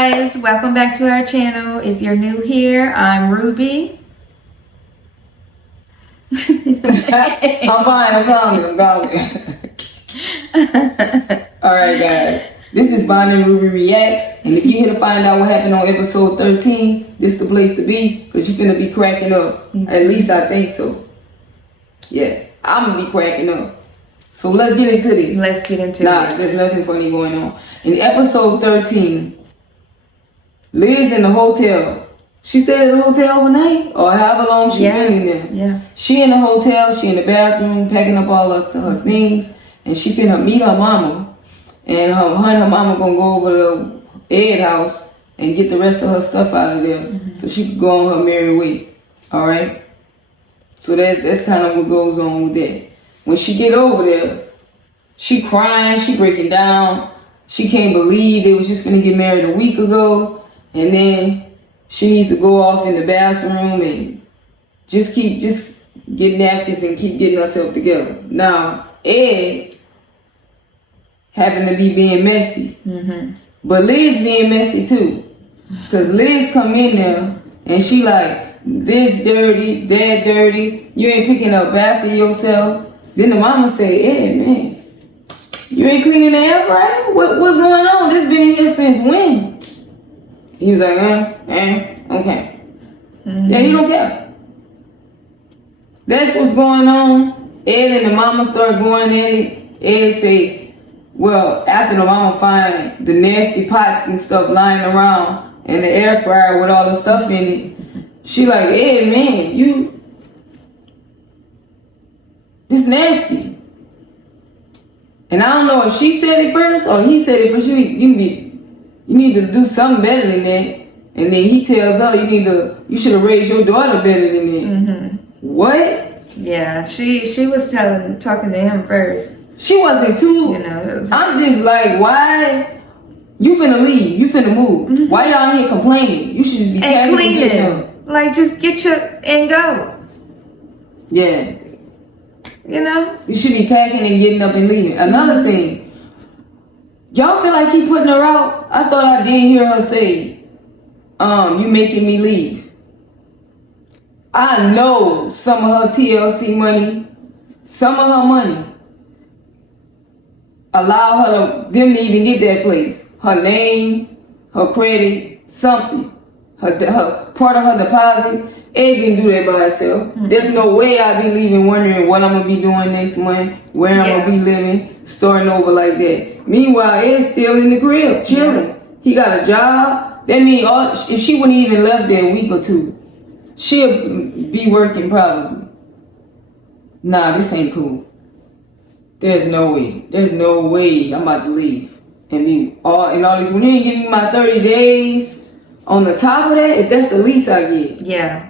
guys, welcome back to our channel. If you're new here, I'm Ruby. I'm fine, I'm calm. Alright guys, this is Bonnie and Ruby Reacts, and if you're here to find out what happened on episode 13, this is the place to be, because you're finna be cracking up. At least I think so. Yeah, I'm gonna be cracking up. So let's get into this. Let's get into this. There's nothing funny going on. In episode 13, Liz in the hotel. She stayed at the hotel overnight, or however long she been in there. Yeah. She in the hotel, she in the bathroom, packing up all of her things, and she finna meet her mama. And her mama gonna go over to Ed's house and get the rest of her stuff out of there, so she can go on her merry way. All right. So that's kind of what goes on with that. When she get over there, she crying, she breaking down. She can't believe they was just finna get married a week ago, and then she needs to go off in the bathroom and just get napkins and keep getting herself together. Now Ed happened to be being messy, but Liz being messy too, cause Liz come in there and she like, this dirty, that dirty, you ain't picking up after yourself. Then the mama say, hey man, you ain't cleaning the air fryer? What's going on? This been in here since when? He was like, okay. Yeah, he don't care. That's what's going on. Ed and the mama start going at it. Ed say, well, after the mama find the nasty pots and stuff lying around and the air fryer with all the stuff in it, she like, hey man, this nasty. And I don't know if she said it first or he said it, but you need to do something better than that. And then he tells her, you should have raised your daughter better than that. What? Yeah, she was talking to him first. She wasn't too. I'm just like, why? You finna leave. You finna move. Why y'all here complaining? You should just be and cleaning. Like, just get your and go. Yeah. You should be packing and getting up and leaving. Another thing, y'all feel like he putting her out? I thought I did hear her say, you making me leave. I know some of her TLC money, some of her money, allow them to even get that place. Her name, her credit, something. Her part of her deposit. Ed didn't do that by herself. There's no way I'd be leaving wondering what I'm gonna be doing next month, where I'm gonna be living, starting over like that. Meanwhile, Ed's still in the crib, chilling. He got a job. That means if she wouldn't even left there a week or two, she'll be working probably. Nah, this ain't cool. There's no way. There's no way I'm about to leave and be all this. When you ain't give me my 30 days. On the top of that, if that's the least I get. Yeah.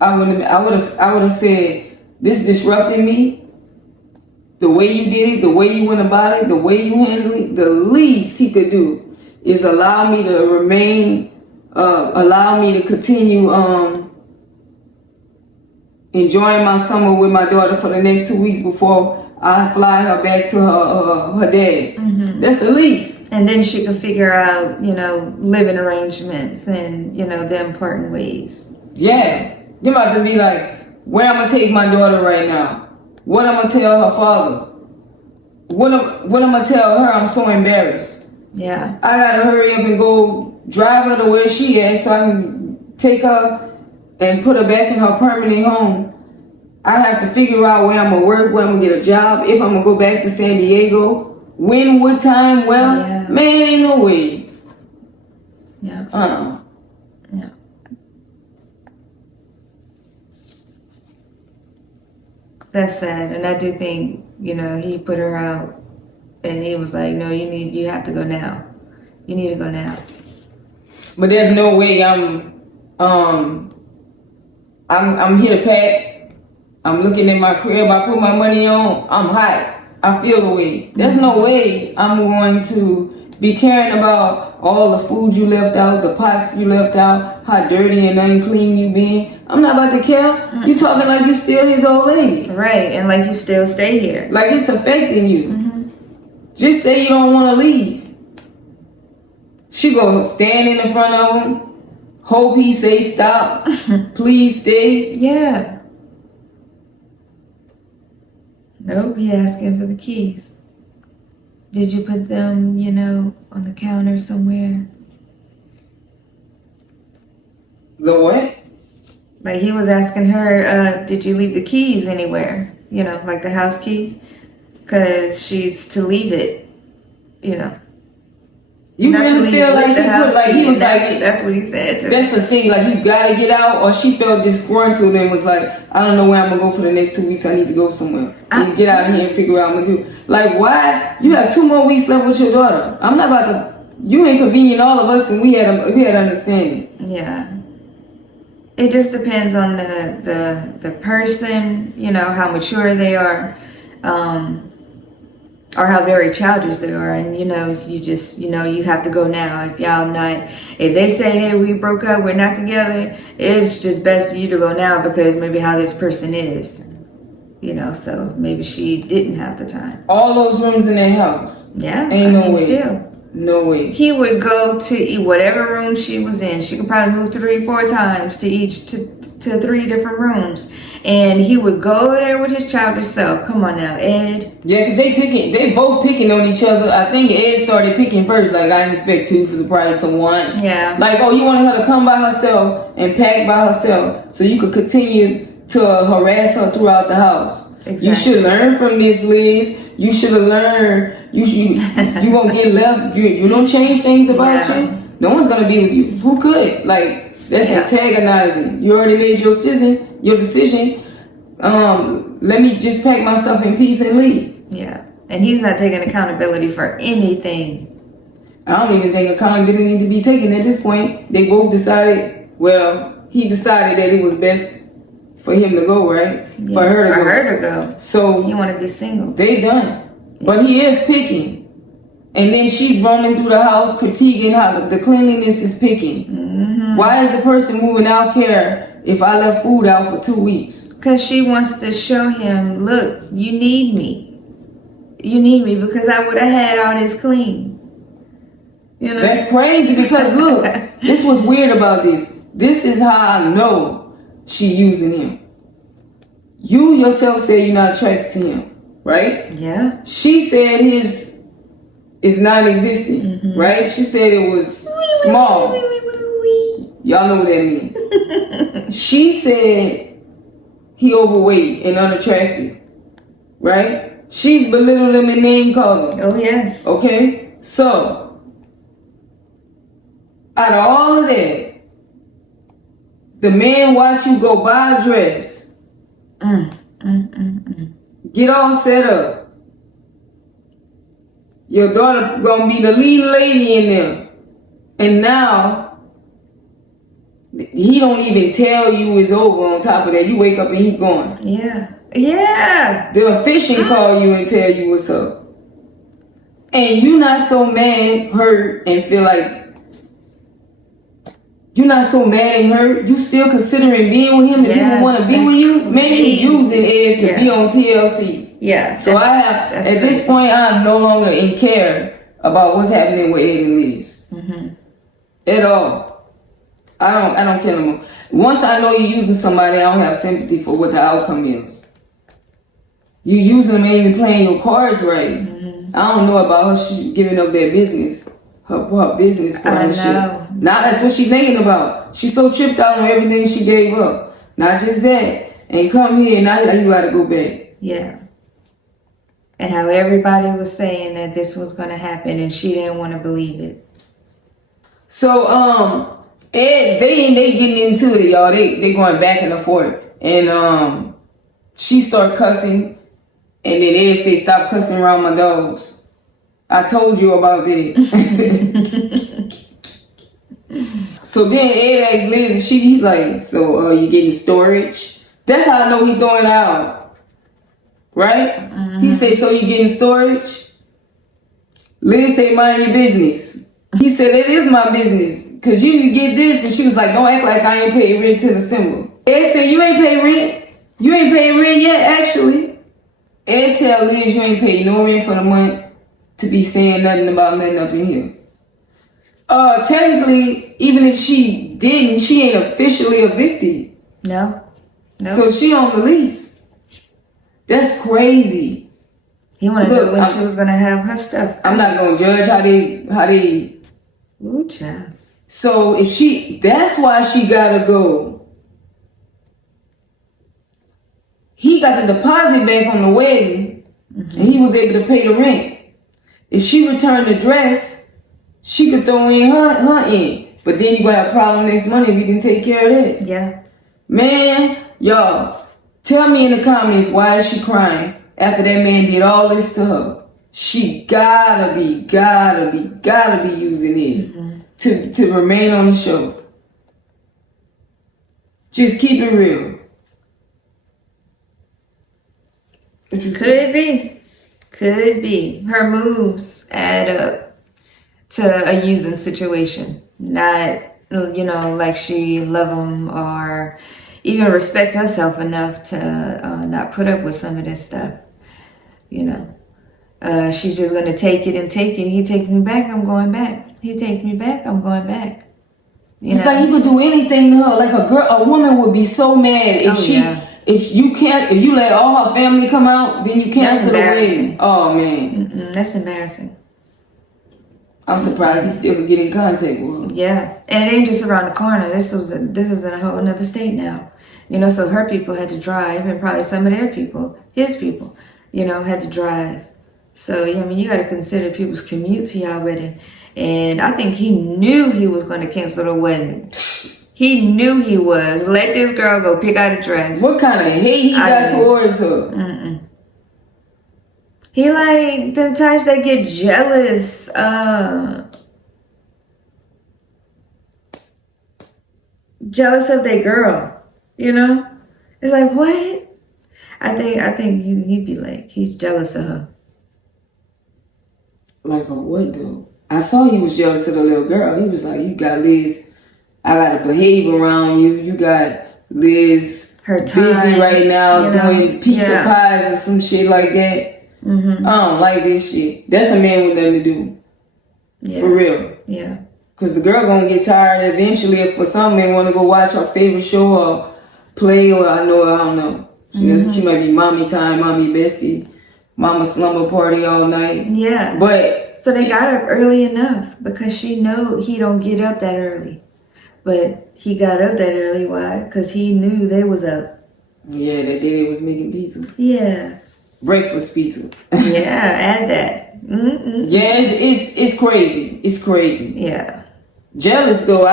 I would have said, this disrupted me. The way you did it, the way you went about it, the way you handled it, the least he could do is allow me to remain, allow me to continue enjoying my summer with my daughter for the next 2 weeks before I fly her back to her dad. That's the least. And then she could figure out, living arrangements and, them parting ways. Yeah. They're about to be like, where I'm going to take my daughter right now? What I'm going to tell her father? What I'm going to tell her? I'm so embarrassed. Yeah. I got to hurry up and go drive her to where she is so I can take her and put her back in her permanent home. I have to figure out where I'm going to work, where I'm going to get a job, if I'm going to go back to San Diego. When, what time? Well, man, ain't no way. Yeah. Yeah. That's sad. And I do think, he put her out and he was like, no, you have to go now. You need to go now. But there's no way I'm here to pack. I'm looking at my crib. I put my money on. I'm hot. I feel the way. There's no way I'm going to be caring about all the food you left out, the pots you left out, how dirty and unclean you been. I'm not about to care. You talking like you still his old lady. Right, and like you still stay here. Like it's affecting you. Just say you don't want to leave. She go stand in the front of him, hope he say stop, please stay. Yeah. Nope, he asking for the keys. Did you put them, on the counter somewhere? The what? Like he was asking her, did you leave the keys anywhere? Like the house key? Because she's to leave it, You Not to really leave feel like with the he house put, like key, he was and like that's what he said to that's her. the thing, like you gotta get out, or she felt disgruntled and was like, I don't know where I'm gonna go for the next 2 weeks. I need to go somewhere. I need to get out of here and figure out what I'm gonna do. Like, why? You have 2 more weeks left with your daughter. I'm not about to. You inconvenient all of us, and we had understanding. Yeah. It just depends on the person, how mature they are, or how very childish they are. And, you just, you have to go now. If they say, hey, we broke up, we're not together, it's just best for you to go now because maybe how this person is, so maybe she didn't have the time. All those rooms in their house. Yeah. Ain't no way. Still. No way. He would go to whatever room she was in. She could probably move 3-4 times to 3 different rooms. And he would go there with his childish self. Come on now, Ed. Yeah, because they both picking on each other. I think Ed started picking first. Like, I didn't expect 2 for the price of 1. Yeah. Like, oh, you wanted her to come by herself and pack by herself so you could continue to harass her throughout the house. Exactly. You should learn from this, Liz. You should have learned. You won't get left. You don't change things about you. No one's gonna be with you. Who could? Like, that's antagonizing. You already made your decision. Let me just pack my stuff in peace and leave. Yeah. And he's not taking accountability for anything. I don't even think accountability need to be taken at this point. They both decided. Well, he decided that it was best for him to go, right? Yeah, for her to go. So you want to be single. They done. But he is picking. And then she's roaming through the house critiquing how the cleanliness is picking. Mm-hmm. Why does the person moving out care if I left food out for 2 weeks? Because she wants to show him, look, you need me. You need me because I would have had all this clean. That's crazy because look, this was weird about this. This is how I know she using him. You yourself said you're not attracted to him. Right? Yeah. She said his is non-existent, right? She said it was small. Y'all know what that means. She said he overweight and unattractive, right? She's belittled him and name called him. Oh, yes. Okay? So, out of all of that, the man watch you go buy a dress. Get all set up. Your daughter gonna be the leading lady in there. And now, he don't even tell you it's over on top of that. You wake up and he gone. Yeah. Yeah. The officiant call you and tell you what's up. And you not so mad, hurt, and feel like you're not so mad and hurt. You still considering being with him and people want to be with you. Maybe you using Ed to be on TLC. Yeah. So I have at this point I'm no longer in care about what's happening with Ed and Liz at all. I don't care no more. Once I know you're using somebody, I don't have sympathy for what the outcome is. You using them and even playing your cards right. I don't know about her. She giving up their business. Her business partnership. Now that's what she's thinking about. She's so tripped out on everything she gave up. Not just that. And come here, now you gotta go back. Yeah. And how everybody was saying that this was gonna happen and she didn't want to believe it. So Ed, they getting into it, y'all. They going back and forth. And she start cussing and then Ed say, stop cussing around my dogs. I told you about that. So then Ed asks Liz, and he's like, so you getting storage? That's how I know he's throwing it out. Right? He said, so you getting storage? Liz say, mind your business. He said, it is my business. Because you need to get this. And she was like, don't act like I ain't paid rent to the symbol. Ed said, you ain't paid rent? You ain't paid rent yet, actually. Ed tell Liz you ain't paid no rent for the month to be saying nothing about nothing up in here. Technically, even if she didn't, she ain't officially evicted. No. So she on the lease. That's crazy. He wanted to know when she was gonna have her stuff. I'm not gonna judge how they. Ooh, child. So if that's why she gotta go. He got the deposit back on the wedding, and he was able to pay the rent. If she returned the dress, she could throw in her in. But then you gonna have a problem next month if you didn't take care of that. Yeah. Man, y'all, tell me in the comments, why is she crying after that man did all this to her? She gotta be using it to remain on the show. Just keep it real. Could be. Her moves add up to a using situation. Not, like she love him or even respect herself enough to not put up with some of this stuff. She's just gonna take it and take it. He takes me back, I'm going back. He takes me back, I'm going back. It's like he could do anything to her. Like a woman would be so mad if you let all her family come out, then you cancel the wedding. Oh man, that's embarrassing. I'm surprised he still could get in contact with her. Yeah, and it ain't just around the corner. This is in a whole another state now. So her people had to drive, and probably some of their people, his people, had to drive. So you got to consider people's commute to y'all wedding. And I think he knew he was going to cancel the wedding. He knew he was. Let this girl go pick out a dress. What kind of hate he got towards her? He like them types that get jealous. Jealous of their girl. It's like, what? I think he'd be like, he's jealous of her. Like a what though? I saw he was jealous of the little girl. He was like, you got Liz, I gotta behave around you. You got Liz her busy right now doing pizza pies or some shit like that. I don't like this shit. That's a man with nothing to do. Yeah. For real. Yeah. Cause the girl gonna get tired eventually if for some men wanna go watch her favorite show or play or I don't know. She might be mommy time, mommy bestie, mama slumber party all night. Yeah. But so they got up early enough because she know he don't get up that early. But he got up that early. Why? Because he knew they was up. Yeah, that day they was making pizza. Yeah. Breakfast pizza. Yeah, add that. Yeah, it's crazy. It's crazy. Yeah. Jealous though.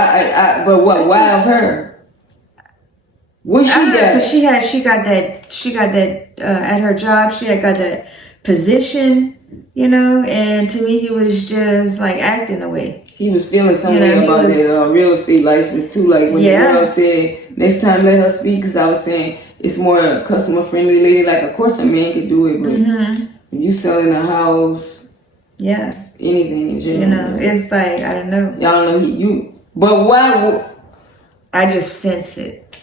But what? Why of her? What she got? Cause she got that at her job. She had got that position. And to me, he was just like acting away. He was feeling something about that real estate license too. Like when the girl said, next time let her speak, because I was saying it's more customer friendly lady. Like, of course a man could do it, but if you selling a house, anything in general, it's like, I don't know. Y'all know but why? I just sense it,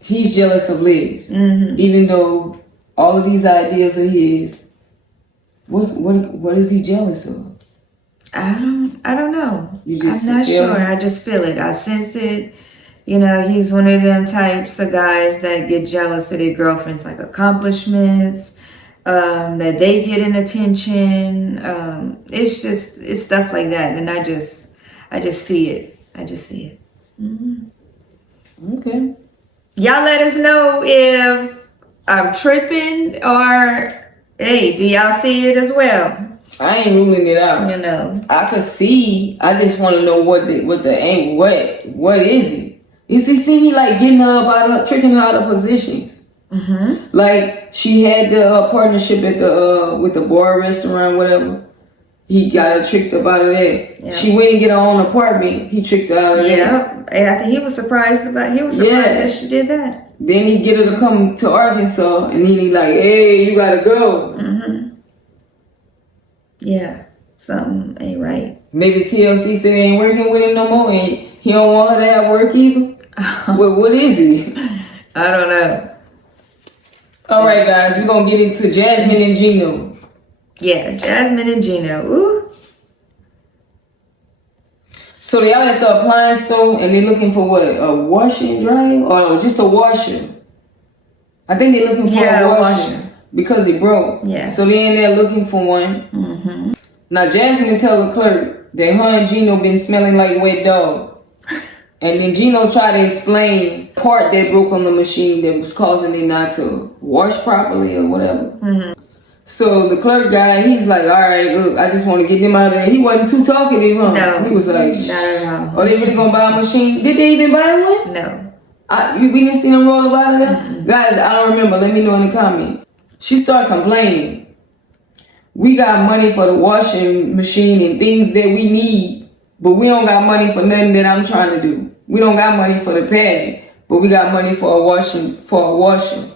He's jealous of Liz, even though all of these ideas are his. What is he jealous of? I don't know. I'm not sure. I just feel it. I sense it. He's one of them types of guys that get jealous of their girlfriend's like accomplishments, that they get an attention. It's stuff like that, and I just see it. Okay. Y'all let us know if I'm tripping or. Hey, do y'all see it as well? I ain't ruling it out. I could see. I just want to know what the aim. What is it? Is he see like getting her about her, tricking her out of positions? Like she had the partnership at the with the bar restaurant, whatever. He got her tricked up out of that. Yeah. She went and get her own apartment. He tricked her out of that. Yeah, I think he was surprised that she did that. Then he get her to come to Arkansas, and then he like, hey, you gotta go. Yeah, something ain't right. Maybe TLC said they ain't working with him no more, and he don't want her to have work either. What is he? I don't know. All right, guys, we're gonna get into Jasmine and Gino. Yeah, Jasmine and Gino. Ooh. So they out at the appliance store and they're looking for what? A washer and dryer? Or just a washer? I think they're looking for a washer. Because it broke. Yeah. So they in there looking for one. Mm-hmm. Now Jasmine tell the clerk that her and Gino been smelling like wet dog. And then Gino tried to explain part that broke on the machine that was causing it not to wash properly or whatever. Mm-hmm. So the clerk guy, he's like, all right, look, I just want to get them out of there. He wasn't too talkative, huh? No. He was like, not at all. are they really going to buy a machine? Did they even buy one? No. We didn't see them roll out of there? Mm-hmm. Guys, I don't remember. Let me know in the comments. She started complaining. We got money for the washing machine and things that we need, but we don't got money for nothing that I'm trying to do. We don't got money for the pageant, but we got money for a washer.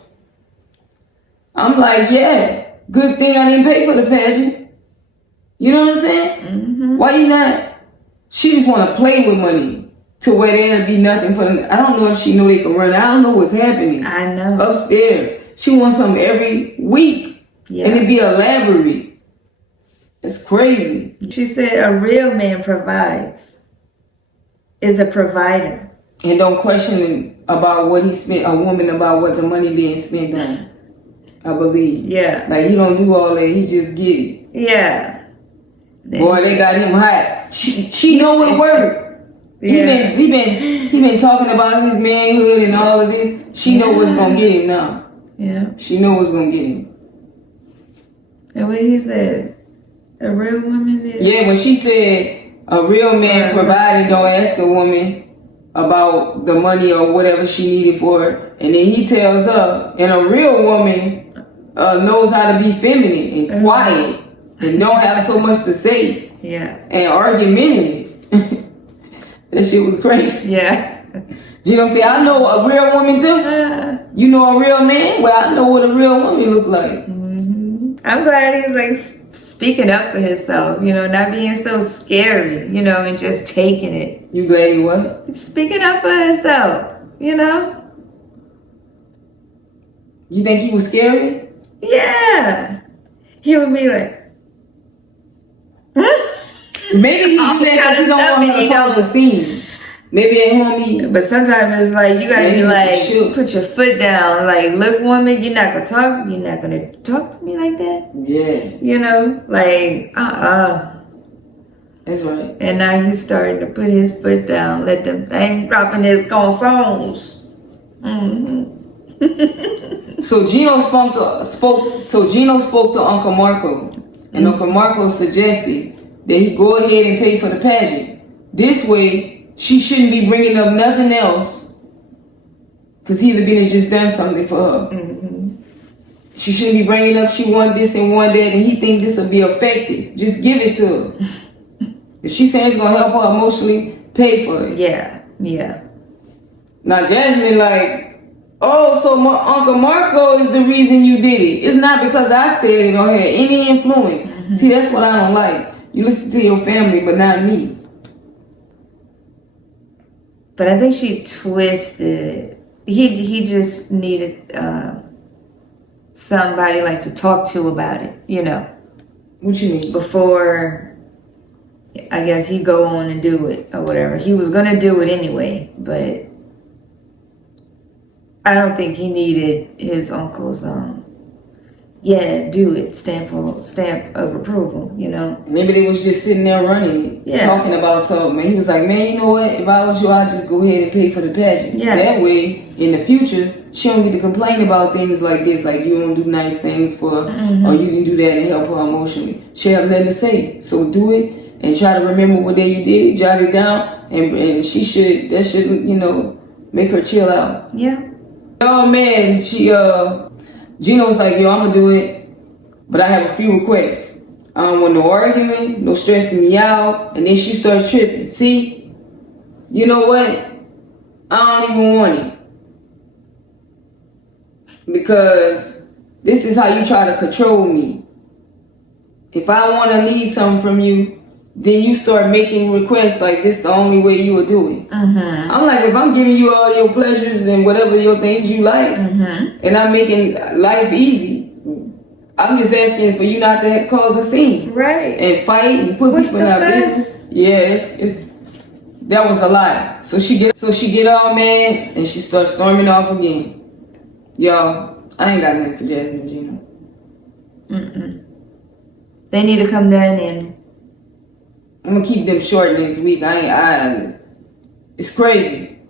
I'm like, yeah, good thing I didn't pay for the pageant. You know what I'm saying? Mm-hmm. Why you not? She just want to play with money to where there'll be nothing for them. I don't know if she knew they could run. I don't know what's happening. I know. Upstairs. She wants something every week. Yeah. And it'd be elaborate. It's crazy. She said a real man provides. Is a provider. And don't question about what he spent, a woman about what the money being spent on. I believe. Yeah. Like he don't do all that, he just get it. Yeah. Boy, they got him hot. She know it work. Yeah. He been talking about his manhood and all of this. She know what's gonna get him now. Yeah. She know what's gonna get him. And what he said, a real woman is. Yeah, when she said a real man provided, don't ask a woman about the money or whatever she needed for her. And then he tells her, and a real woman knows how to be feminine and quiet and don't have so much to say. Yeah. And argumentative. That shit was crazy. Yeah. Gino say, I know a real woman too. You know a real man? Well, I know what a real woman look like. Mm-hmm. I'm glad he's like speaking up for himself, you know, not being so scary, you know, and just taking it. You glad he what? Speaking up for himself, you know? You think he was scary? Yeah. He would be like, Maybe he do that because he don't want her to cause a scene. Maybe at home he... But sometimes it's like, you gotta be like, sure. Put your foot down. Like, look, woman, you're not gonna talk to me like that. Yeah. You know? Like, That's right. And now he's starting to put his foot down. Let them bang dropping his concerns. Mm-hmm. So Gino spoke to Uncle Marco. And Uncle Marco suggested that he go ahead and pay for the pageant. This way, she shouldn't be bringing up nothing else, because he'd have been and just done something for her. Mm-hmm. She shouldn't be bringing up she want this and want that, and he think this will be effective. Just give it to her. If she saying it's gonna help her emotionally, pay for it. Yeah, yeah. Now Jasmine like, oh, so Uncle Marco is the reason you did it. It's not because I said it or had any influence. Mm-hmm. See, that's what I don't like. You listen to your family, but not me. But I think she twisted. He just needed somebody like to talk to about it, you know. What you mean? Before, I guess he go on and do it or whatever. He was gonna do it anyway, but I don't think he needed his uncle's do it stamp of approval, you know. Maybe they was just sitting there running it, talking about something. And he was like, man, you know what? If I was you, I'd just go ahead and pay for the pageant. Yeah. That way, in the future, she don't get to complain about things like this, like you don't do nice things for her, or you didn't do that and help her emotionally. She have nothing to say. So do it and try to remember what day you did it, jot it down, and that should, you know, make her chill out. Yeah. Oh man, Gino was like, yo, I'm gonna do it, but I have a few requests. I don't want no arguing, no stressing me out. And then she started tripping. See, you know what? I don't even want it. Because this is how you try to control me. If I want to need something from you, then you start making requests like this the only way you will do it. Mm-hmm. I'm like, if I'm giving you all your pleasures and whatever your things you like, and I'm making life easy, I'm just asking for you not to cause a scene. Right. And fight and put people in our business. Yeah, That was a lie. So she get all mad and she starts storming off again. Y'all, I ain't got nothing for Jasmine Gino. They need to come down and I'm gonna keep them short next week. It's crazy.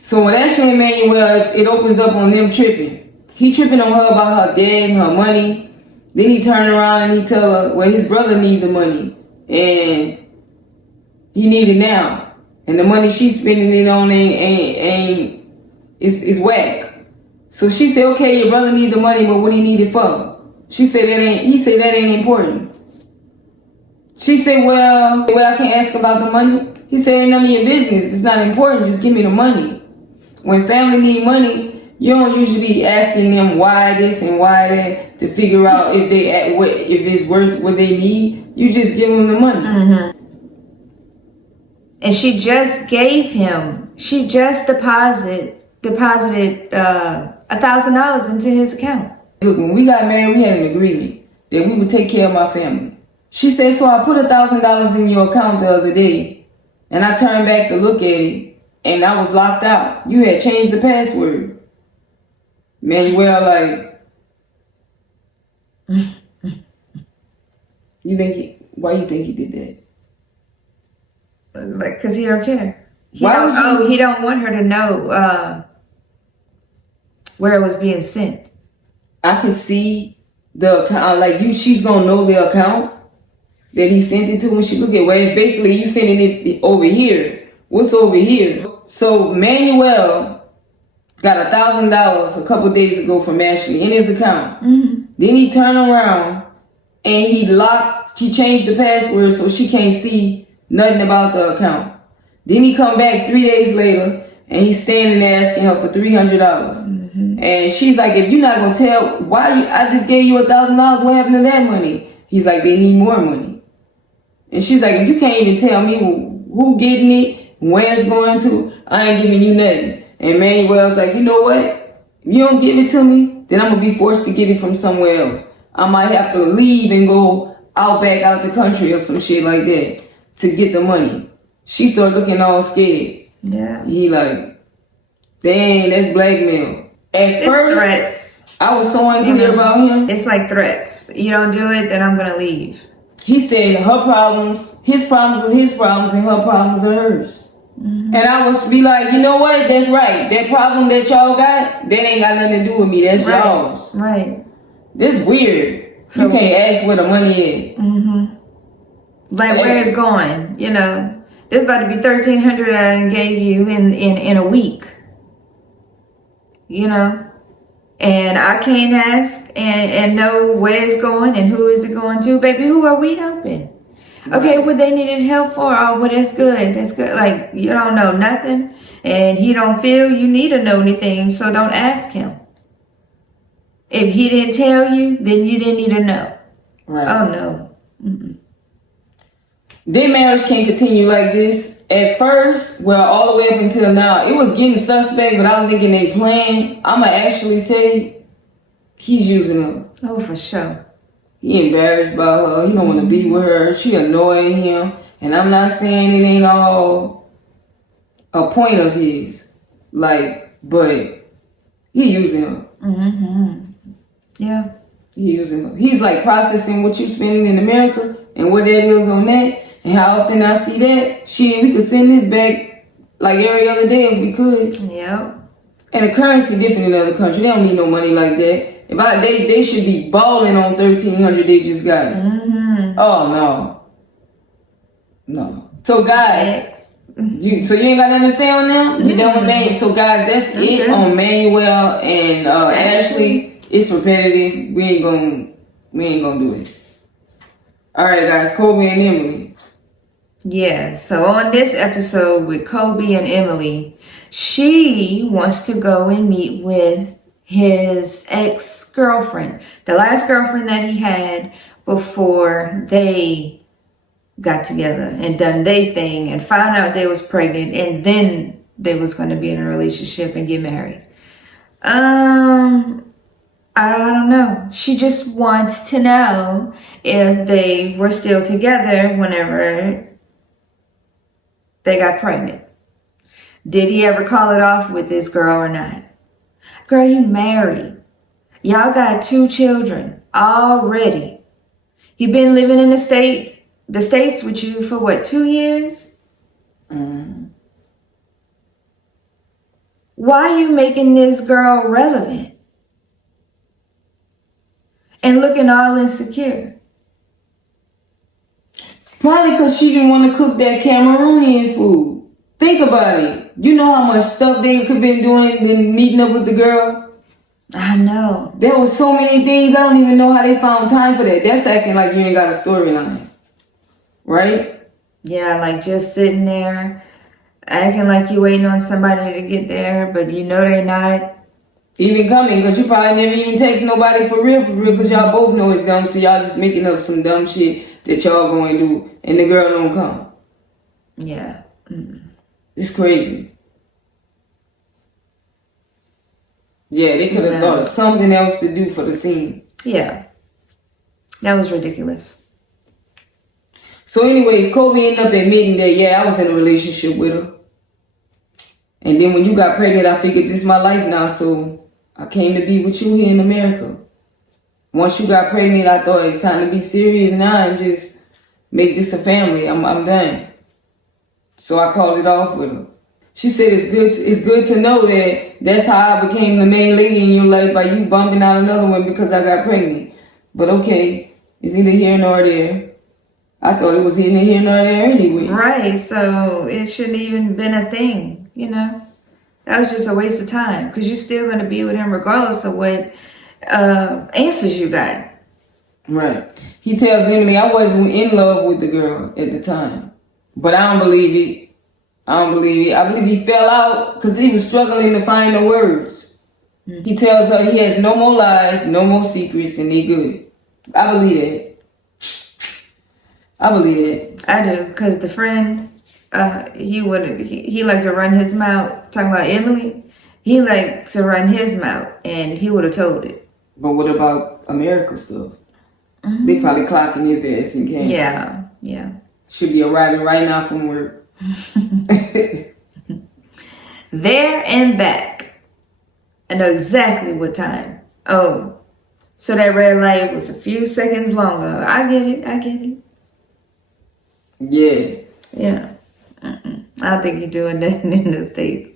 So when Ashley and Manuel, it opens up on them tripping. He tripping on her about her dad and her money. Then he turn around and he tell her, well, his brother need the money and he need it now, and the money she's spending it on is whack. So she said, okay, your brother need the money, but what do you need it for? He said that ain't important. She said, well, I can't ask about the money. He said, ain't none of your business. It's not important. Just give me the money. When family need money, you don't usually be asking them why this and why that to figure out if it's worth what they need. You just give them the money. And she just deposited $1,000 into his account. Look, when we got married, we had an agreement that we would take care of my family. She said, so I put $1,000 in your account the other day, and I turned back to look at it, and I was locked out. You had changed the password. Manuel, like, why you think he did that? Like, cause he don't care. He Why don't want her to know where it was being sent. I could see the account, she's gonna know the account that he sent it to when she look at. Where it's basically you sending it over here. What's over here? So Manuel got $1,000 a couple days ago from Ashley in his account. Then he turned around and he changed the password so she can't see nothing about the account. Then he come back 3 days later and he's standing there asking her for $300. And she's like, if you're not gonna tell I just gave you $1,000, what happened to that money? He's like, they need more money. And she's like, if you can't even tell me who getting it, where it's going to, I ain't giving you nothing. And Manuel's like, you know what? If you don't give it to me, then I'm gonna be forced to get it from somewhere else. I might have to leave and go out the country or some shit like that to get the money. She started looking all scared. Yeah. He like, dang, that's blackmail. At first, threats. I was so unclear about him. It's like threats. You don't do it, then I'm gonna leave. He said his problems are his problems, and her problems are hers. And I would be like, you know what? That's right. That problem that y'all got, that ain't got nothing to do with me. That's y'all's. Right. This weird. So, you can't ask where the money is. Like where it's going. You know, this about to be $1,300 I gave you in a week. You know, and I can't ask and know where it's going and who is it going to. Baby, who are we helping? Okay, what they needed help for? Oh, well, that's good. That's good. Like, you don't know nothing and he don't feel you need to know anything, so don't ask him. If he didn't tell you, then you didn't need to know. Right. Oh, no. Their marriage can't continue like this. At first, well, all the way up until now, it was getting suspect, but I'm thinking they playing. I'ma actually say he's using her. Oh, for sure. He embarrassed by her. He don't want to be with her. She annoying him. And I'm not saying it ain't all a point of his. But he using her. Yeah. He using her. He's like processing what you spending in America and what that is on that. And how often I see that, we could send this back like every other day if we could. Yep. And the currency different in other countries. They don't need no money like that. They should be balling on $1,300 they just got. Oh no. So guys, you ain't got nothing to say on them? You done with Manuel? So guys, that's it on Manuel and Ashley. It's repetitive. We ain't gonna do it. All right, guys. Kobe and Emily. Yeah, so on this episode with Kobe and Emily, she wants to go and meet with his ex-girlfriend, the last girlfriend that he had before they got together and done their thing and found out they was pregnant, and then they was going to be in a relationship and get married. I don't know. She just wants to know if they were still together whenever they got pregnant. Did he ever call it off with this girl or not? Girl, you married. Y'all got 2 children already. He been living in the States with you for what, 2 years? Why are you making this girl relevant? And looking all insecure? Probably because she didn't want to cook that Cameroonian food. Think about it. You know how much stuff they could have been doing than meeting up with the girl? I know. There was so many things. I don't even know how they found time for that. That's acting like you ain't got a storyline. Right? Yeah, like just sitting there, acting like you waiting on somebody to get there, but you know they not. Even coming, because you probably never even text nobody for real, because y'all both know it's dumb, so y'all just making up some dumb shit that y'all going to do, and the girl don't come. Yeah. It's crazy. Yeah, they could have thought of something else to do for the scene. Yeah. That was ridiculous. So anyways, Kobe ended up admitting that, yeah, I was in a relationship with her. And then when you got pregnant, I figured this is my life now, so I came to be with you here in America. Once you got pregnant, I thought it's time to be serious now and just make this a family. I'm done. So I called it off with her. She said it's good to know that that's how I became the main lady in your life, by you bumping out another one because I got pregnant. But okay, it's neither here nor there. I thought it was neither here nor there anyways. Right, so it shouldn't even been a thing, you know? That was just a waste of time, because you're still going to be with him regardless of what answers you got. Right. He tells Emily, I wasn't in love with the girl at the time. But I don't believe it. I believe he fell out because he was struggling to find the words. He tells her he has no more lies, no more secrets, and they good. I believe that. I do, because the friend, he liked to run his mouth, talking about Emily. He liked to run his mouth, and he would have told it. But what about America stuff? They probably clocking his ass in Kansas. Yeah. Should be arriving right now from work. There and back. I know exactly what time. Oh, so that red light was a few seconds longer. I get it. Yeah. Yeah. I don't think you're doing that in the States.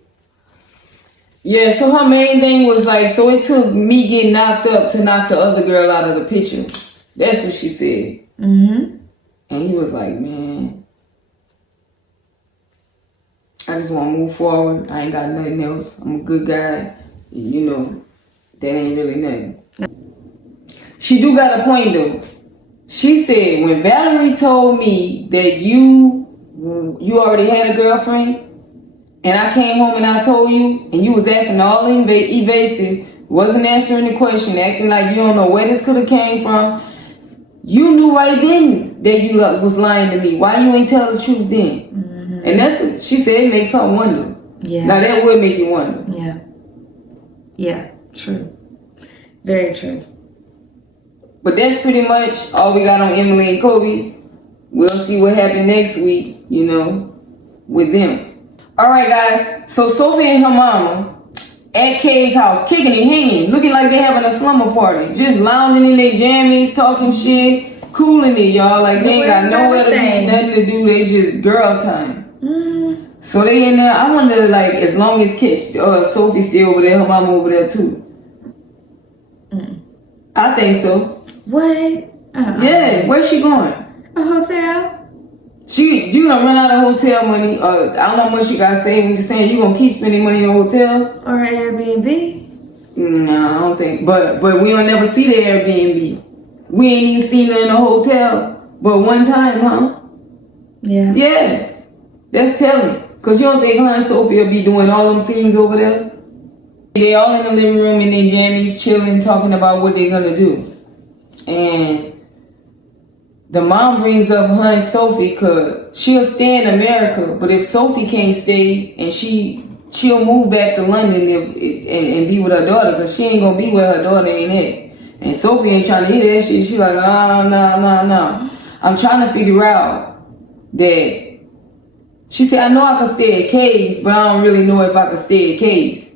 Yeah, so her main thing was like, so it took me getting knocked up to knock the other girl out of the picture. That's what she said. And he was like, man, I just want to move forward. I ain't got nothing else. I'm a good guy. You know, that ain't really nothing. She do got a point though. She said, when Valerie told me that you already had a girlfriend, and I came home and I told you, and you was acting all evasive, wasn't answering the question, acting like you don't know where this could have came from, you knew right then that you was lying to me. Why you ain't tell the truth then? And that's, she said, it makes her wonder. Yeah. Now that would make you wonder. Yeah, true. Very true. But that's pretty much all we got on Emily and Kobe. We'll see what happens next week, you know, with them. All right, guys. So Sophie and her mama at Kay's house, kicking and hanging, looking like they having a slumber party, just lounging in their jammies, talking shit, cooling it, y'all. Like they ain't got nowhere to be, nothing to do. They just girl time. So they in there. I wonder, like, as long as Sophie's still over there, her mama over there too. I think so. What? Yeah, where's she going? A hotel? You gonna run out of hotel money. I don't know how much she got saved. I'm just saying, you gonna keep spending money on hotel? Or Airbnb? No, I don't think. But we don't never see the Airbnb. We ain't even seen her in a hotel but one time, huh? Yeah. Yeah. That's telling. Because you don't think her and Sophie will be doing all them scenes over there? They all in the living room in their jammies, chilling, talking about what they're gonna do. And the mom brings up her and Sophie because she'll stay in America, but if Sophie can't stay, and she'll move back to London and be with her daughter, because she ain't gonna be where her daughter ain't at. And Sophie ain't trying to hear that shit. She like, no. I'm trying to figure out that She said, I know I can stay at K's, but I don't really know if I can stay at K's.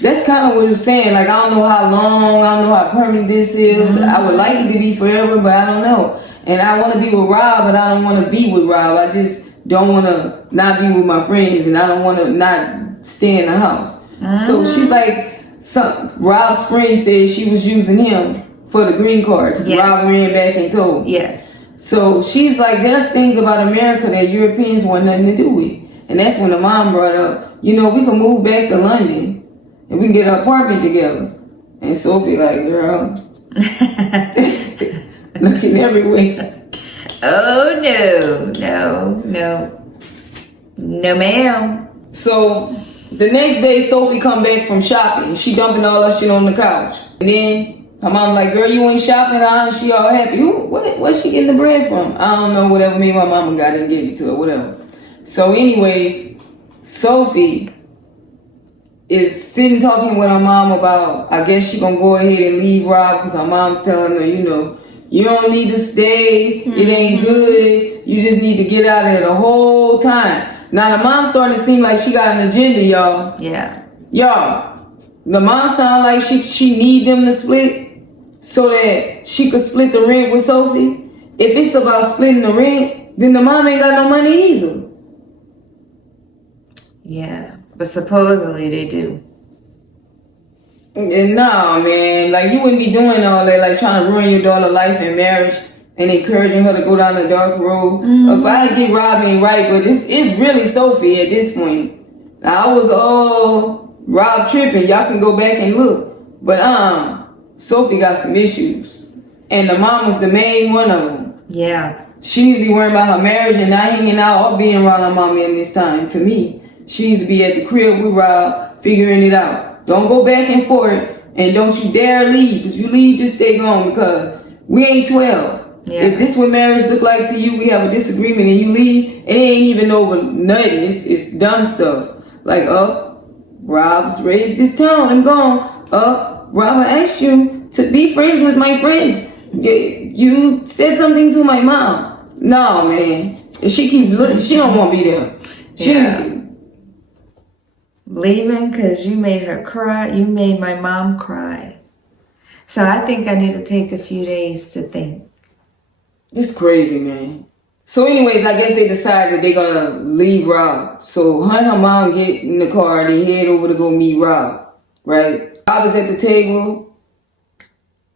That's kind of what you're saying. Like, I don't know how long, I don't know how permanent this is. I would like it to be forever, but I don't know. And I want to be with Rob, but I don't want to be with Rob. I just don't want to not be with my friends, and I don't want to not stay in the house. So she's like, Rob's friend said she was using him for the green card because Rob ran back and told. Yes. So she's like, there's things about America that Europeans want nothing to do with. And that's when the mom brought up, we can move back to London and we can get an apartment together. And Sophie like, girl, looking everywhere. Oh, no, ma'am. So the next day, Sophie come back from shopping. She dumping all that shit on the couch. And then her mom like, girl, you ain't shopping, huh? And she all happy. Where's she getting the bread from? I don't know, whatever. Maybe my mama got it and gave it to her, whatever. So anyways, Sophie is sitting talking with her mom about, I guess she gonna go ahead and leave Rob because her mom's telling her, you don't need to stay. It ain't good. You just need to get out of here the whole time. Now the mom's starting to seem like she got an agenda, y'all. Yeah. Y'all, the mom sound like she need them to split so that she could split the rent with Sophie. If it's about splitting the rent, then the mom ain't got no money either. Yeah, but supposedly they do. And no, man, like you wouldn't be doing all that, like trying to ruin your daughter's life and marriage and encouraging her to go down the dark road. If I get Rob ain't right, but it's really Sophie at this point. Now, I was all Rob tripping. Y'all can go back and look. But Sophie got some issues. And the mom was the main one of them. Yeah. She need to be worrying about her marriage and not hanging out or being around her mama in this time, to me. She need to be at the crib with Rob, figuring it out. Don't go back and forth, and don't you dare leave. Because you leave, just stay gone, because we ain't 12. Yeah. If this what marriage look like to you, we have a disagreement and you leave, it ain't even over nothing. It's dumb stuff. Like, Rob's raised this town, I'm gone. Rob asked you to be friends with my friends. You said something to my mom. No, man. If she keep looking, she don't want to be there. Leaving because you made her cry. You made my mom cry. So I think I need to take a few days to think. It's crazy, man. So anyways, I guess they decided they're going to leave Rob. So her and her mom get in the car. They head over to go meet Rob, right? Rob is at the table.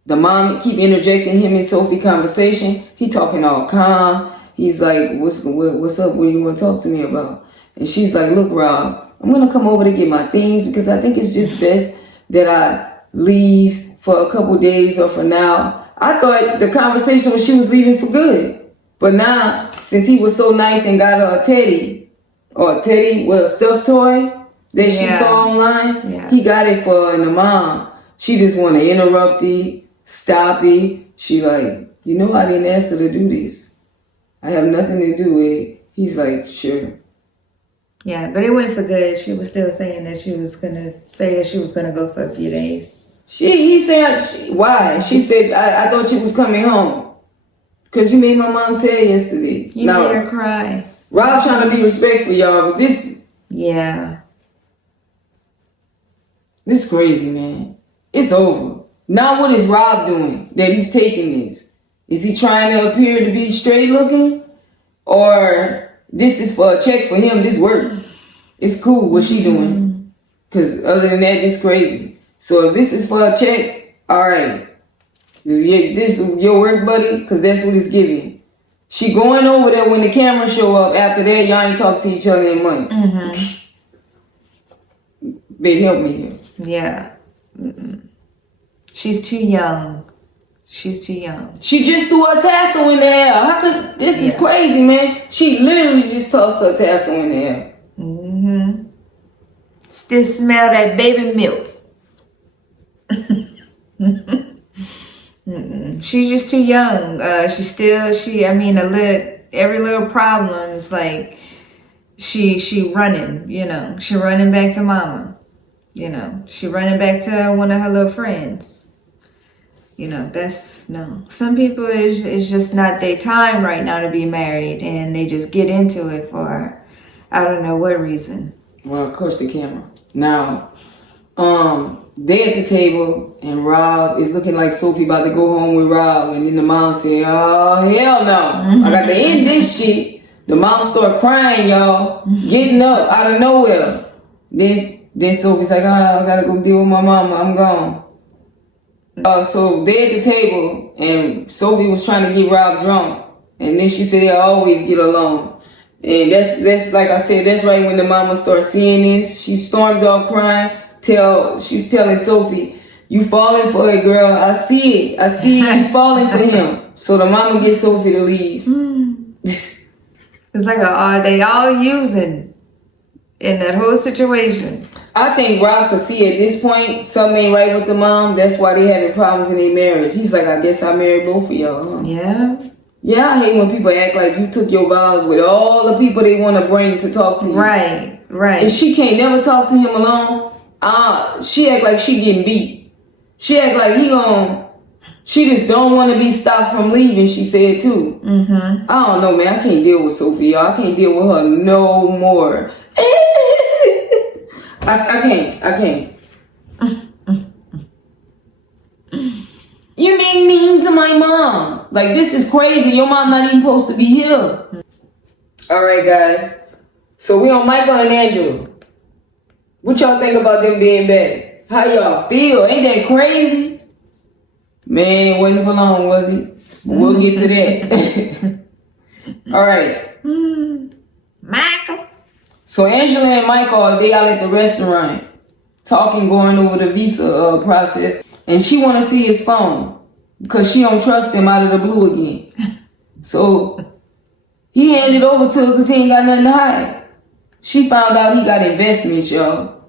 The mom keep interjecting him in Sophie's conversation. He talking all calm. He's like, what's up? What do you want to talk to me about? And she's like, look, Rob, I'm going to come over to get my things because I think it's just best that I leave for a couple days or for now. I thought the conversation was she was leaving for good. But now, since he was so nice and got her a teddy with a stuffed toy that she saw online, he got it for her and the mom. She just want to interrupt it, stop it. She like, I didn't ask her to do this. I have nothing to do with it. He's like, sure. Yeah, but it went for good. She was still saying that she was going to go for a few days. He said, why? She said, I thought you was coming home. Because you made my mom sad yesterday. You made her cry. Rob trying to be respectful, y'all, but this... Yeah. This crazy, man. It's over. Now what is Rob doing that he's taking this? Is he trying to appear to be straight looking? Or this is for a check for him, this work? It's cool what she doing. Because other than that, it's crazy. So if this is for a check, all right. This is your work, buddy, because that's what it's giving. She going over there when the cameras show up. After that, y'all ain't talk to each other in months. They help me here. Yeah. She's too young. She just threw her tassel in the air. How could this is crazy, man? She literally just tossed her tassel in the air. Still smell that baby milk. She's just too young. Every little problem is like she running, she running back to mama, she running back to one of her little friends. Some people it's just not their time right now to be married, and they just get into it for I don't know what reason. Well, of course the camera. Now, they at the table, and Rob is looking like Sophie about to go home with Rob, and then the mom say, "Oh hell no, I got to end this shit." The mom start crying, y'all, getting up out of nowhere. Then Sophie's like, "Oh, I gotta go deal with my mama. I'm gone." So they at the table, and Sophie was trying to get Rob drunk, and then she said they always get along. And that's like I said, that's right when the mama starts seeing this. She storms off crying. She's telling Sophie, "You falling for it, girl. I see it. You falling for him." So the mama gets Sophie to leave. It's like they all using in that whole situation. I think Rob could see at this point something ain't right with the mom. That's why they having problems in their marriage. He's like, "I guess I married both of y'all, huh?" Yeah. Yeah, I hate when people act like you took your vows with all the people they want to bring to talk to you. Right. If she can't never talk to him alone, she act like she getting beat. She act like she just don't want to be stopped from leaving, she said too. Mm-hmm. I don't know, man. I can't deal with Sophie, y'all. I can't deal with her no more. I can't. You're being mean to my mom. Like, this is crazy. Your mom not even supposed to be here. Alright, guys. So we on Michael and Angela. What y'all think about them being back? How y'all feel? Ain't that crazy? Man, wasn't for long, was it? We'll get to that. Alright. Michael. So Angela and Michael, they out at the restaurant talking, going over the visa process. And she want to see his phone because she don't trust him out of the blue again. So he handed over to her because he ain't got nothing to hide. She found out he got investments, y'all.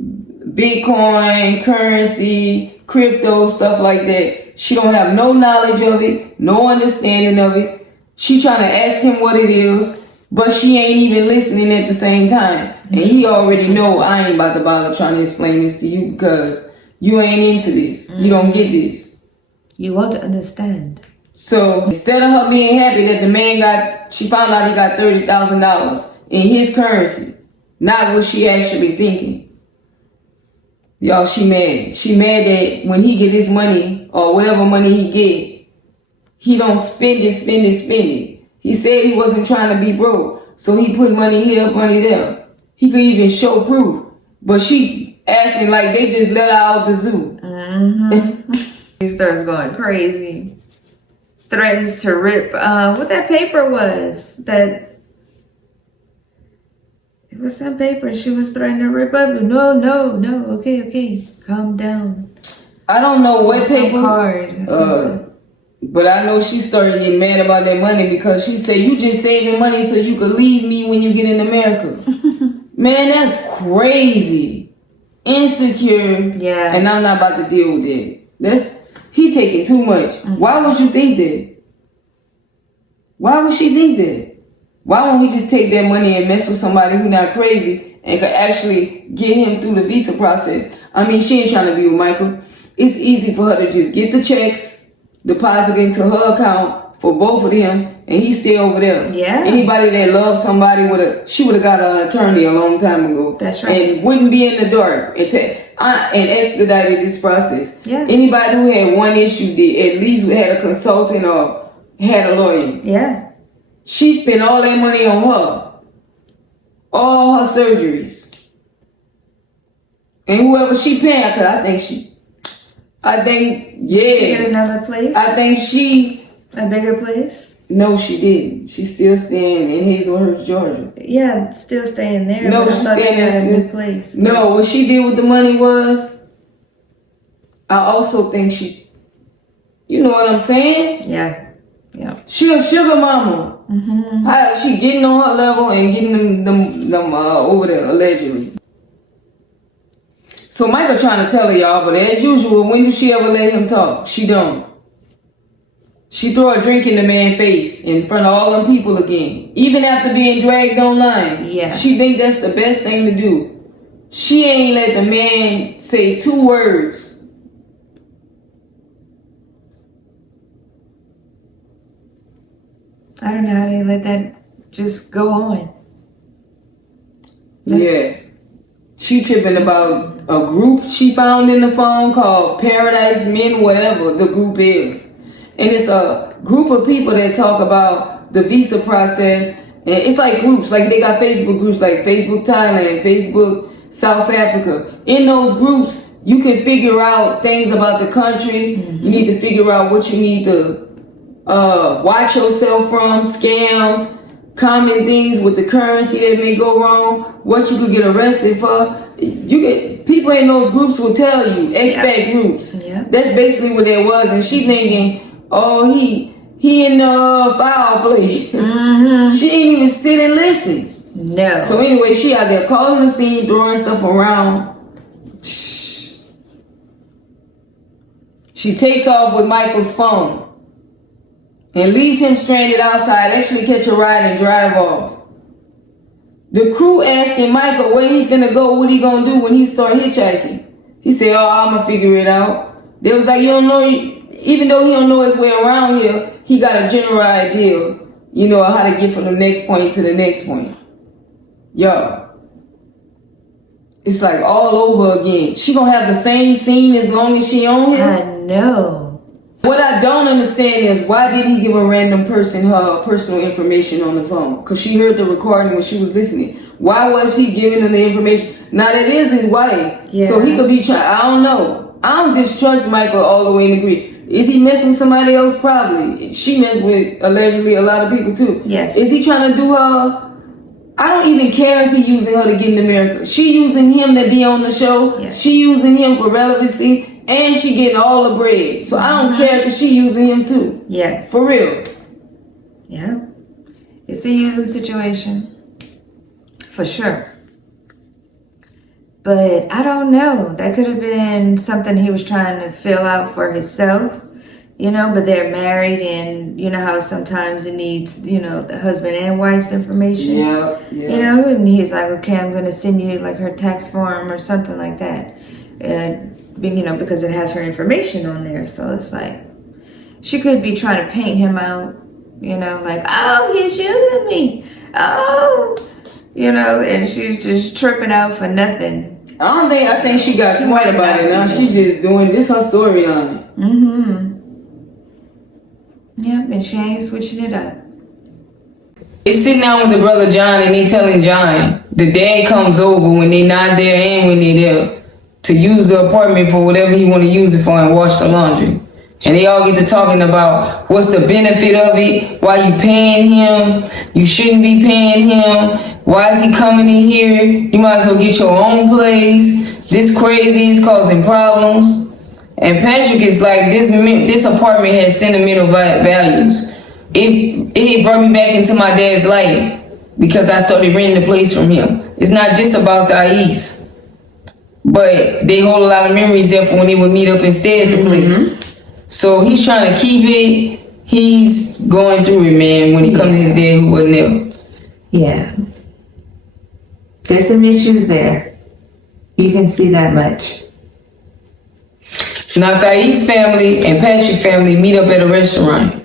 Bitcoin, currency, crypto, stuff like that. She don't have no knowledge of it, no understanding of it. She trying to ask him what it is, but she ain't even listening at the same time. And he already know I ain't about to bother trying to explain this to you because you ain't into this. You don't get this. You won't understand. So instead of her being happy that she found out he got $30,000 in his currency, not what she actually thinking. Y'all, she mad. She mad that when he get his money or whatever money he get, he don't spend it. He said he wasn't trying to be broke, so he put money here, money there. He could even show proof, but she acting like they just let her out the zoo. Mm-hmm. He starts going crazy. Threatens to rip what that paper was. That it was some paper she was threatening to rip up. No. Okay. Calm down. I don't know what paper. Hard. But I know she started getting mad about that money because she said, "You just saving money so you could leave me when you get in America." Man, that's crazy. Insecure. Yeah. And I'm not about to deal with it. He taking too much. Mm-hmm. Why would you think that? Why would she think that? Why won't he just take that money and mess with somebody who's not crazy and could actually get him through the visa process? I mean, she ain't trying to be with Michael. It's easy for her to just get the checks, deposit into her account for both of them, and he stay over there. Yeah. Anybody that loves somebody she would have got an attorney a long time ago. That's right. And wouldn't be in the dark and expedited this process. Yeah. Anybody who had one issue did at least had a consultant or had a lawyer. Yeah. She spent all that money on her. All her surgeries. And whoever she paying, because She get another place? A bigger place? No, she didn't. She's still staying in Hazelhurst, Georgia. Yeah, still staying there. No, but she's I thought staying they got there. a new place. No, what she did with the money was, I also think you know what I'm saying? Yeah. She a sugar mama. Mm-hmm. How she getting on her level and getting them over there, allegedly. So Michael trying to tell her, y'all, but as usual, when do she ever let him talk? She don't. She throw a drink in the man's face in front of all them people again. Even after being dragged online. Yeah. She think that's the best thing to do. She ain't let the man say 2 words. I don't know how they let that just go on. Yeah. She tripping about a group she found in the phone called Paradise Men, whatever the group is. And it's a group of people that talk about the visa process. And it's like groups, like they got Facebook groups like Facebook Thailand, Facebook South Africa. In those groups, you can figure out things about the country. You need to figure out what you need to watch yourself from, scams, common things with the currency that may go wrong, what you could get arrested for. People in those groups will tell you, expect groups. Yeah. That's basically what it was. And she thinking, oh, he in the foul play. She didn't even sit and listen. No. So anyway, she out there causing the scene, throwing stuff around. She takes off with Michael's phone and leaves him stranded outside, actually catch a ride and drive off. The crew asking Michael where he finna go, what he gonna do when he start hitchhiking. He said, oh, I'ma figure it out. They was like, you don't know, even though he don't know his way around here, he got a general idea, you know, how to get from the next point to the next point. Yo, it's like all over again. She gonna have the same scene as long as she on here? I know. What I don't understand is why did he give a random person her personal information on the phone? Because she heard the recording when she was listening. Why was he giving her the information? Now that is his wife. Yeah. So he could be trying, I don't know. I don't distrust Michael all the way in degree. Is he messing with somebody else? Probably. She messed with allegedly a lot of people too. Yes. Is he trying to do her? I don't even care if he using her to get in America. She using him to be on the show. Yes. She using him for relevancy. And she getting all the bread. So I don't care because she using him too. Yes. For real. Yeah. It's a using situation. For sure. But I don't know. That could have been something he was trying to fill out for himself. You know, but they're married and you know how sometimes it needs, you know, the husband and wife's information. Yeah. You know, and he's like, okay, I'm going to send you like her tax form or something like that. You know, because it has her information on there. So it's like, she could be trying to paint him out, you know, like, oh, he's using me. Oh, you know, and she's just tripping out for nothing. I think she got smart about it now. She's just doing this her storyline. Yep, and she ain't switching it up. They sitting down with the brother John and they telling John the dad comes over when they not there and when they there to use the apartment for whatever he want to use it for and wash the laundry. And they all get to talking about what's the benefit of it, why you paying him, you shouldn't be paying him, why is he coming in here, you might as well get your own place, this crazy is causing problems. And Patrick is like, this apartment has sentimental values. It brought me back into my dad's life because I started renting the place from him. It's not just about Thais. But they hold a lot of memories there for when they would meet up and stay at the place. So he's trying to keep it. He's going through it, man, when he comes to his dad who wasn't there. Yeah. There's some issues there. You can see that much. Now Thais family and Patrick family meet up at a restaurant.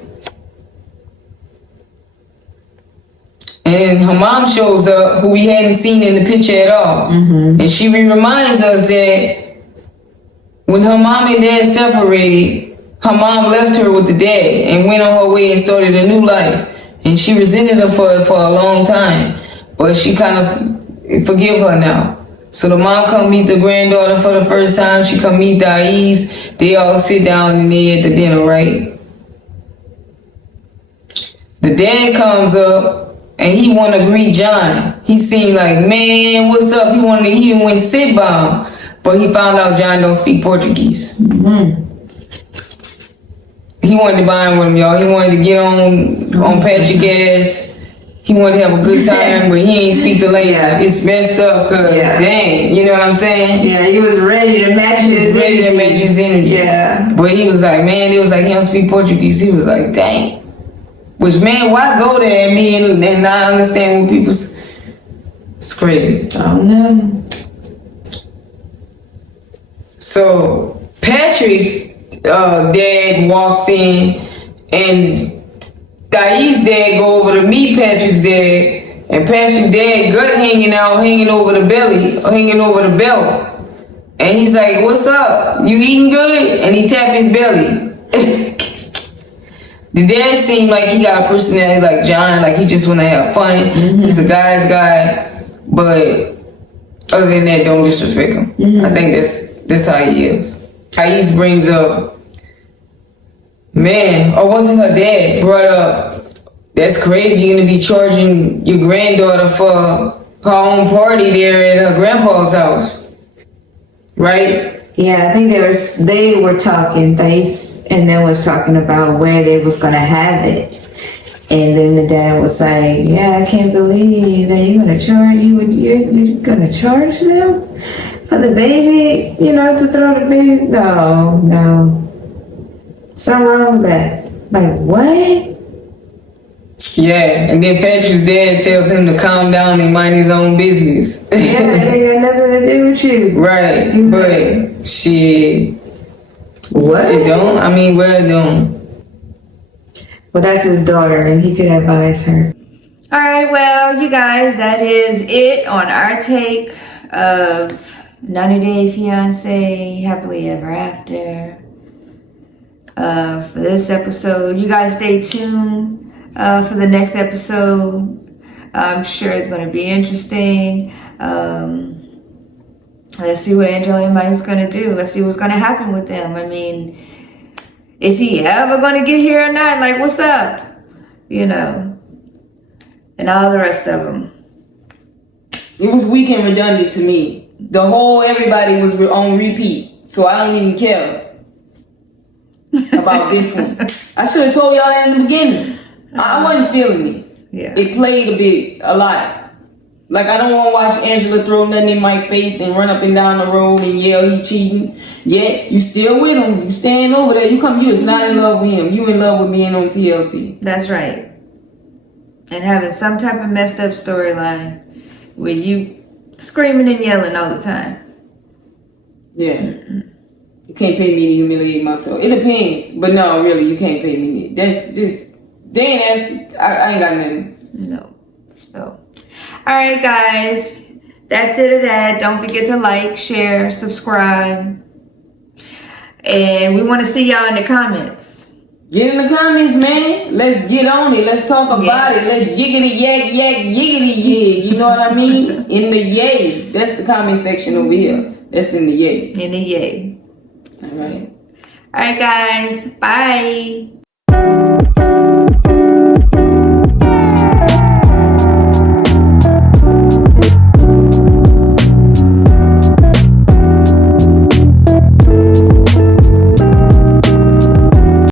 And her mom shows up, who we hadn't seen in the picture at all. And she reminds us that when her mom and dad separated, her mom left her with the dad and went on her way and started a new life. And she resented her for a long time. But she kind of forgive her now. So the mom come meet the granddaughter for the first time. She come meet Thais. They all sit down and they at the dinner, right? The dad comes up. And he want to greet John. He seemed like, man, what's up? He even went sit by him. But he found out John don't speak Portuguese. He wanted to bind with him, y'all. He wanted to get on Patrick ass. He wanted to have a good time, but he ain't speak the language. Yeah. It's messed up because, dang, you know what I'm saying? Yeah, he was ready to match his energy. Yeah. But he was like, man, it was like he don't speak Portuguese. He was like, dang. Which, man, why go there and not understand what people's... It's crazy. I don't know. So, Patrick's dad walks in and Thais' dad go over to meet Patrick's dad and Patrick dad gut hanging over the belly, or hanging over the belt. And he's like, "What's up? You eating good?" And he tapped his belly. The dad seemed like he got a personality like John, like he just want to have fun. Mm-hmm. He's a guy's guy, but other than that, don't disrespect him. Mm-hmm. I think that's how he is. Thais brings up, man, or wasn't her dad brought up, that's crazy, you're gonna be charging your granddaughter for her own party there at her grandpa's house, right? Yeah, I think they were talking, Thais and then was talking about where they was gonna have it. And then the dad was like, yeah, I can't believe that you're gonna charge them for the baby, to throw the baby. No. Something wrong with that. Like, what? Yeah, and then Patrick's dad tells him to calm down and mind his own business. Yeah, it ain't got nothing to do with you. Right, but shit. What? It don't? I mean, where it don't? Well, that's his daughter, and he could advise her. All right, well, you guys, that is it on our take of 90 Day Fiancé, Happily Ever After. For this episode, you guys stay tuned for the next episode. I'm sure it's going to be interesting. Let's see what Angela and Mike's going to do. Let's see what's going to happen with them. I mean, is he ever going to get here or not? Like, what's up? And all the rest of them. It was weak and redundant to me. Everybody was on repeat. So I don't even care about this one. I should have told y'all that in the beginning. I wasn't feeling it. Yeah. It played a lot. Like, I don't want to watch Angela throw nothing in my face and run up and down the road and yell he cheating. Yet, you still with him. You staying over there. You was not in love with him. You in love with being on TLC. That's right. And having some type of messed up storyline with you screaming and yelling all the time. Yeah. Mm-mm. You can't pay me to humiliate myself. It depends. But no, really, you can't pay me. That's just... I ain't got nothing. No. So... Alright guys, that's it of that. Don't forget to like, share, subscribe. And we want to see y'all in the comments. Get in the comments, man. Let's get on it. Let's talk about it. Let's yiggity yak yak yiggity yig. You know what I mean? In the yay. That's the comment section over here. That's in the yay. In the yay. Alright. Alright guys, bye.